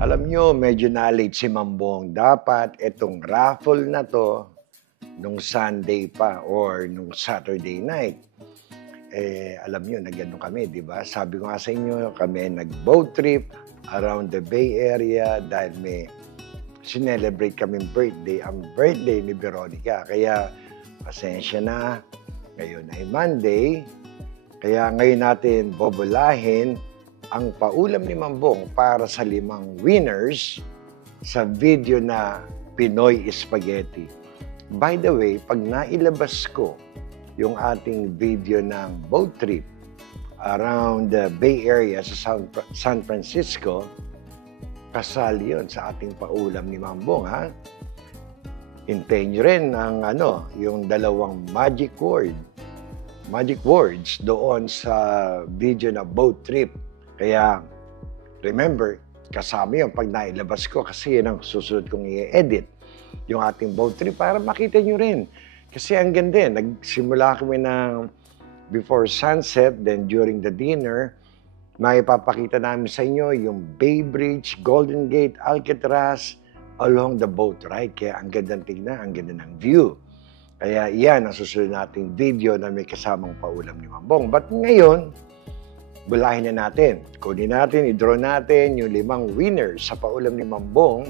Alam nyo, medyo na-late si Mambong. Dapat itong raffle na to nung Sunday pa or nung Saturday night. Alam nyo, nag-ano kami, di ba? Sabi ko nga sa inyo, kami nag-boat trip around the Bay Area dahil may sinelebrate kami birthday. Ang birthday ni Veronica. Kaya, pasensya na. Ngayon ay Monday. Kaya ngayon natin bobolahin ang paulam ni Mambong para sa 5 winners sa video na Pinoy Spaghetti. By the way, pag nailabas ko yung ating video ng boat trip around the Bay Area sa San Francisco, kasali yun sa ating paulam ni Mambong, ha? Hintayin nyo rin ang yung 2 magic words doon sa video na boat trip. Kaya, remember, kasama yun pag nailabas ko kasi yun ang susunod kong i-edit. Yung ating boat trip para makita nyo rin. Kasi ang ganda, nagsimula kami ng before sunset, then during the dinner, may ipapakita namin sa inyo yung Bay Bridge, Golden Gate, Alcatraz, along the boat ride. Kaya ang gandang tignan, ang ganda ng view. Kaya yan ang susunod nating video na may kasamang paulam ni Mambong. But ngayon, bulahin na natin. Kunin natin, i-draw natin yung 5 winners sa paulam ni Mambong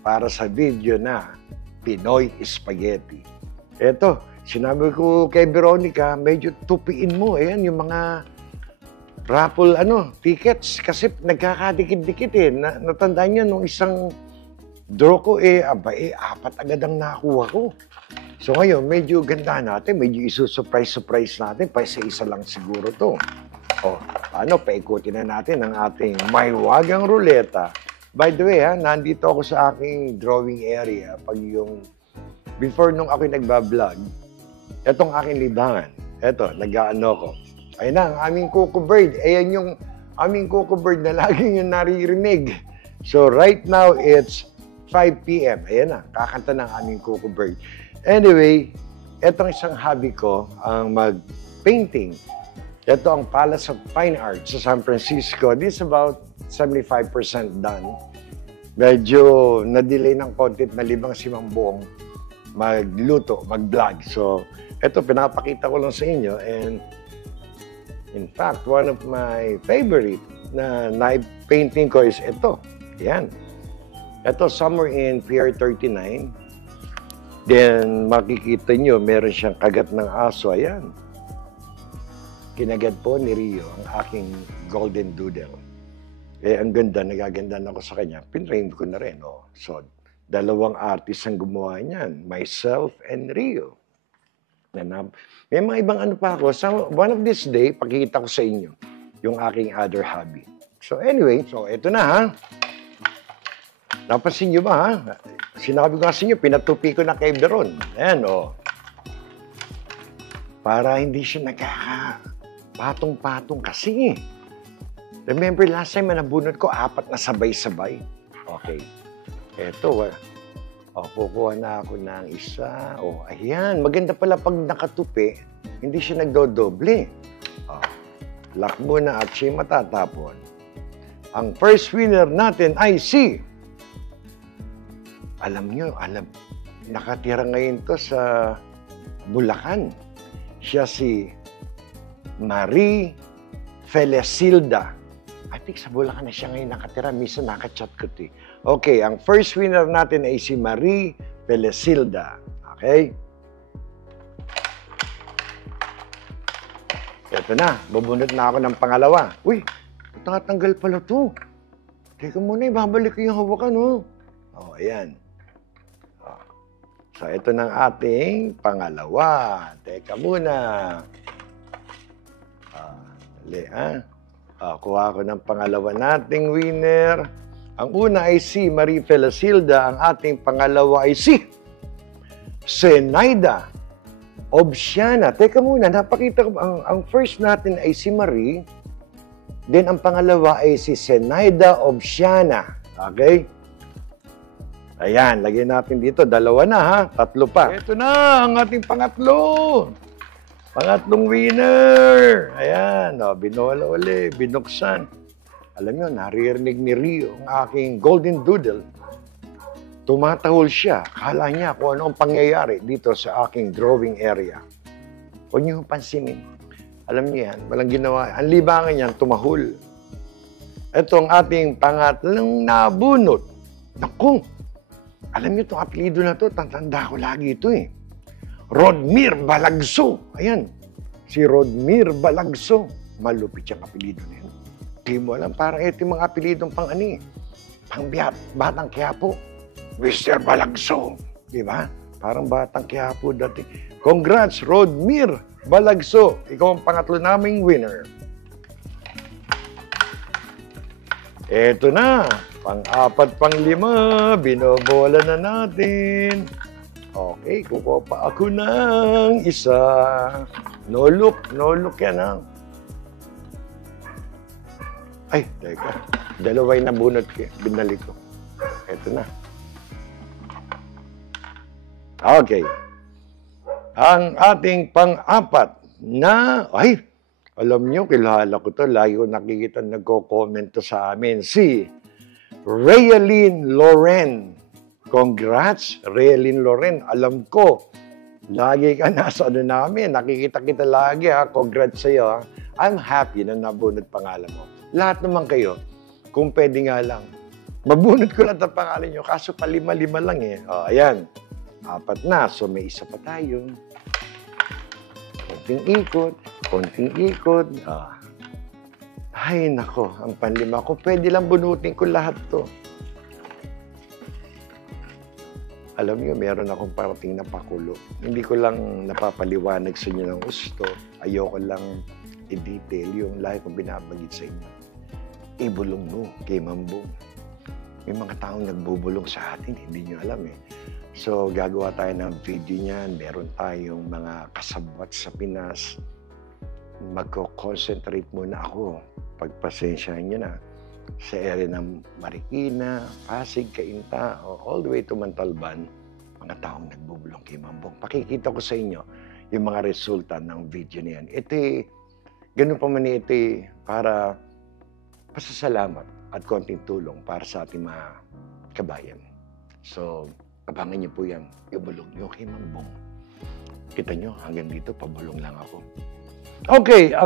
para sa video na Pinoy Spaghetti. Eto, sinabi ko kay Veronica, medyo tupiin mo. Ayan, yung mga raffle tickets. Kasi nagkakadikit-dikit eh. Natandaan nyo, nung isang draw ko, 4 agad ang nakuha ko. So ngayon, medyo ganda natin. Medyo isusurprise natin. Pa isa lang siguro to. Paikutin na natin ang ating may wagang ruleta. By the way, nandito ako sa aking drawing area. Pag yung, before nung ako nagbablog, etong aking libangan. Eto, nag-aano ko. Ayun na, ang aming Coco Bird. Ayan yung aming Coco Bird na laging yung naririnig. So right now, it's 5 p.m. Ayan na, kakanta ng aming Coco Bird. Anyway, etong isang hobby ko, ang mag-painting. Ito ang Palace of Fine Arts sa San Francisco. This is about 75% done. Medyo na-delay ng konti na libang si Mambong magluto, mag-vlog. So, ito pinapakita ko lang sa inyo. And in fact, one of my favorite na painting ko is ito. Yan. Ito, somewhere in Pier 39. Then, makikita nyo, meron siyang kagat ng aso. Ayan. Kinagad po ni Rio ang aking golden doodle. Ang ganda, nagagandahan ako sa kanya. Pinrame ko na rin. So, 2 artist ang gumawa niyan. Myself and Rio. May mga ibang pa ako. So, one of this day, pakikita ko sa inyo yung aking other hobby. So, anyway, ito na, ha? Napansin nyo ba, ha? Sinabi ko sa inyo, pinatupi ko na kay Veron. Ayan, para hindi siya patong-patong kasi. Remember last time na nabunot ko, 4 na sabay-sabay. Okay. Eto, kukuha na ako ng isa. Ayan. Maganda pala pag nakatupi, hindi siya nagdodoble. Lock muna at siya matatapon. Ang first winner natin ay si... Alam nyo, nakatira ngayon to sa Bulacan. Siya si Marie Felicilda. I think sa Bulacan na siya ngayon nakatira. Minsan nakachat ko ito. Okay, ang first winner natin ay si Marie Felicilda. Okay? Ito na, bubunot na ako ng pangalawa. Uy, tatanggal pala ito. Teka muna, babalik ko yung hawakan, ayan. So, ito ng ating pangalawa. Teka muna. Kuha ko ng pangalawa nating winner. Ang una ay si Marie Felicilda. Ang ating pangalawa ay si Zenaida Obsiana. Teka muna, napakita ko. Ang first natin ay si Marie. Then, ang pangalawa ay si Zenaida Obsiana. Okay? Ayan, lagyan natin dito. 2 na, ha? 3 pa. Ito na, ang ating pangatlo. Pangatlong winner. Ayan, binola uli, binuksan. Alam nyo, naririnig ni Rio ang aking golden doodle. Tumatahol siya. Kala niya kung ano ang pangyayari dito sa aking drawing area. Huwag niyo pansinin. Alam niyo yan, walang ginawa. Ang libangan niyan, tumahol. Ito ang ating pangatlong nabunot. Naku! Alam niyo itong apelido na to, tanda ko lagi ito eh. Rodmir Balagso. Ayan, si Rodmir Balagso. Malupit yung apelido na yan. Di mo alam, parang ito yung mga apelidong pang ano eh. Pang Batang Quiapo. Mr. Balagso. Di ba? Parang Batang Quiapo dati. Congrats, Rodmir Balagso. Ikaw ang pangatlo naming winner. Eto na. Pang-apat, pang-lima. Binobola na natin. Okay, kukuha pa ako ng isa. No look yan ha. Ay, teka. Dalaway na bunot ko. Binalik ko. Eto na. Okay. Ang ating pang-apat na, ay, alam nyo, kilala ko to. Lagi ko nakikita nagko-comment to sa amin. Si Realyn Loren. Congrats, Realyn Loren. Alam ko, lagi ka nasa ano namin. Nakikita kita lagi ha. Congrats sa'yo ha. I'm happy na nabunot pangalan mo. Lahat naman kayo, kung pwede nga lang, mabunot ko lang ang pangalan nyo. Kaso pa 5 lang eh. O, ayan. 4 na. So may isa pa tayo. Konting ikot. Ay, nako, ang panlima ko. Pwede lang bunutin ko lahat to. Alam niyo, meron akong parating na pakulo. Hindi ko lang napapaliwanag sa inyo ng gusto. Ayoko lang i-detail yung lagi kong binabagit sa inyo. Ibulong mo kay Mambong. May mga taong nagbubulong sa atin, hindi nyo alam eh. So, gagawa tayo ng video niyan. Meron tayong mga kasabwat sa Pinas. Magko-concentrate muna ako. Pagpasensyahan nyo na. Sa area ng Marikina, Pasig, Cainta, all the way to Montalban, mga taong nagbubulong kay Mambong. Pakikita ko sa inyo yung mga resulta ng video na yan. Ito ganun pa man ito para pasasalamat at konting tulong para sa ating mga kabayan. So, abangan niyo po yan. Ibulong niyo kay Mambong. Kita niyo, hanggang dito, pabulong lang ako. Okay,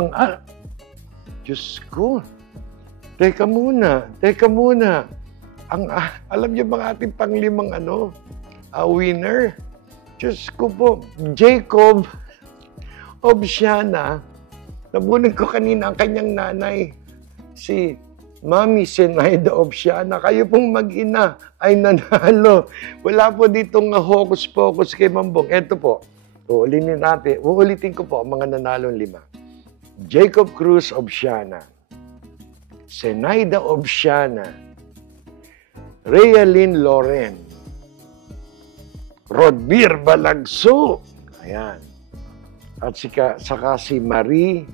Diyos ko. Teka muna. Alam niyo mga ating pang-5 winner? Diyos ko po, Jacob Obsiana. Nabunod ko kanina ang kanyang nanay, si Mami Zenaida Obsiana. Kayo pong mag-ina ay nanalo. Wala po ditong hocus-pocus kay Mambong. Ito po, uulitin ko po ang mga nanalong 5. Jacob Cruz Obsiana, Zenaida Obsiana, Realyn Loren, Rodmir Balagso, ayan, at saka si Marie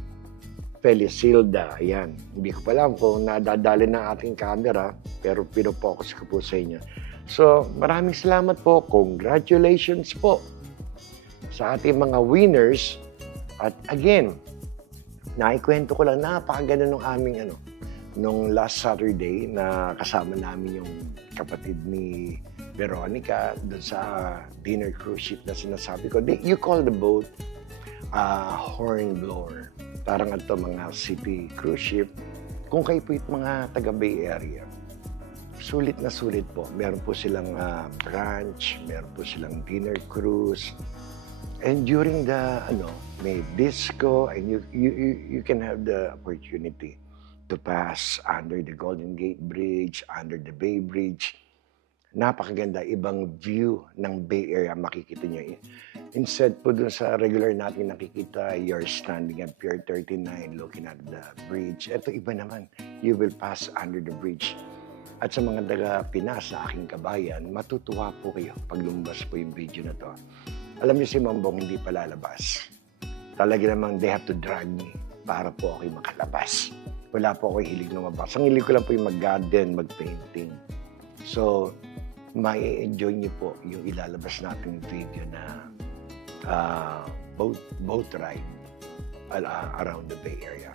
Felicilda, ayan. Hindi ko pa alam kung nadadali ng ating camera, pero pinopokus ko po sa inyo. So, maraming salamat po. Congratulations po sa ating mga winners. At again, naikwento ko lang, napakaganda nung aming nung last Saturday na kasama namin yung kapatid ni Veronica doon sa dinner cruise ship na sinasabi ko. You call the boat hornblower. Parang ito mga city cruise ship. Kung kayo po yung mga taga Bay Area, sulit na sulit po. Meron po silang brunch, meron po silang dinner cruise. And during the, may disco, and you can have the opportunity to pass under the Golden Gate Bridge, under the Bay Bridge. Napakaganda, ibang view ng Bay Area makikita nyo. Instead po dun sa regular natin nakikita, you're standing at Pier 39 looking at the bridge. Ito iba naman, you will pass under the bridge. At sa mga taga-Pinas na aking kabayan, matutuwa po kayo pag lumabas po yung video na to. Alam niyo si Mambong hindi pa lalabas. Talaga namang they have to drag me para po ako'y makalabas. Wala po ako'y hilig lumabas. Ang hilig ko lang po yung mag-garden, mag-painting. So, mai-enjoy niyo po yung ilalabas natin yung video na boat ride around the Bay Area.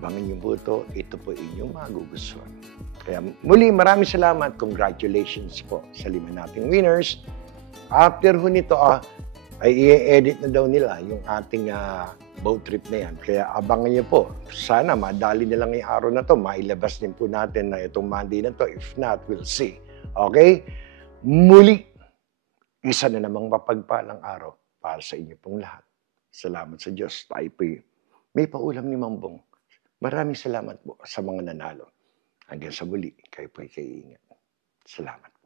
Abangan niyo po ito po inyong magugustuhan. Kaya muli, maraming salamat. Congratulations po sa 5 nating winners. After ho nito, ay i-edit na daw nila yung ating boat trip na yan. Kaya abangan niyo po. Sana madali na lang yung araw na to. Mailabas din po natin na itong Monday na to. If not, we'll see. Okay? Muli, isa na namang mapagpalang araw para sa inyo pong lahat. Salamat sa Diyos. Tayo po may paulam ni Mambong. Maraming salamat po sa mga nanalo. Hanggang sa muli, kayo po'y kaiingat. Salamat.